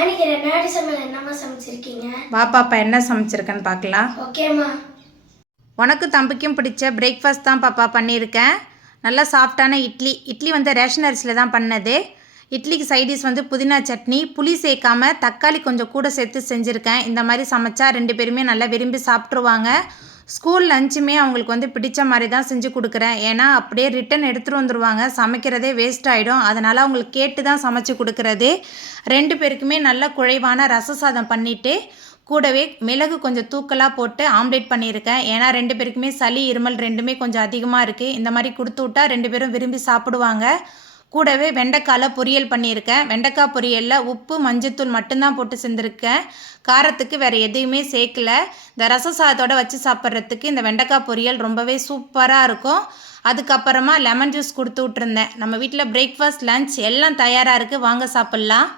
இன்னைக்கு ரெண்டாடி சமையல் என்னம்மா சமைச்சிருக்கீங்க? வா பாப்பா என்ன சமைச்சிருக்கேன்னு பார்க்கலாம். ஓகேம்மா. உனக்கு தம்பிக்கும் பிடிச்ச பிரேக்ஃபாஸ்ட் தான் பாப்பா பண்ணியிருக்கேன். நல்லா சாஃப்டான இட்லி வந்து ரேஷன் அரிசியில் தான் பண்ணது. இட்லிக்கு சைடிஷ் வந்து புதினா சட்னி, புளி சேர்க்காம தக்காளி கொஞ்சம் கூட சேர்த்து செஞ்சுருக்கேன். இந்த மாதிரி சமைச்சா 2 பேருமே நல்லா விரும்பி சாப்பிட்ருவாங்க. ஸ்கூல் லஞ்சுமே அவங்களுக்கு வந்து பிடிச்ச மாதிரி தான் செஞ்சு கொடுக்குறேன். ஏன்னா அப்படியே ரிட்டன் எடுத்துகிட்டு வந்துடுவாங்க, சமைக்கிறதே வேஸ்ட் ஆகிடும். அதனால் அவங்களுக்கு கேட்டு தான் சமைச்சு கொடுக்குறது. 2 பேருக்குமே நல்ல குழைவான ரச சாதம் பண்ணிவிட்டு கூடவே மிளகு கொஞ்சம் தூக்கலாக போட்டு ஆம்லேட் பண்ணியிருக்கேன். ஏன்னா 2 பேருக்குமே சளி இருமல் ரெண்டுமே கொஞ்சம் அதிகமாக இருக்குது. இந்த மாதிரி கொடுத்து விட்டா 2 பேரும் விரும்பி சாப்பிடுவாங்க. கூடவே வெண்டைக்காயில் பொரியல் பண்ணியிருக்கேன். வெண்டைக்காய் பொரியலில் உப்பு மஞ்சத்தூள் மட்டும்தான் போட்டு செஞ்சுருக்கேன். காரத்துக்கு வேறு எதுவுமே சேர்க்கல. இந்த ரச சாதத்தோடு வச்சு சாப்பிட்றதுக்கு இந்த வெண்டைக்காய் பொரியல் ரொம்பவே சூப்பராக இருக்கும். அதுக்கப்புறமா லெமன் ஜூஸ் கொடுத்து விட்ருந்தேன். நம்ம வீட்டில் பிரேக்ஃபாஸ்ட் லஞ்ச் எல்லாம் தயாராக இருக்குது, வாங்க சாப்பிட்லாம்.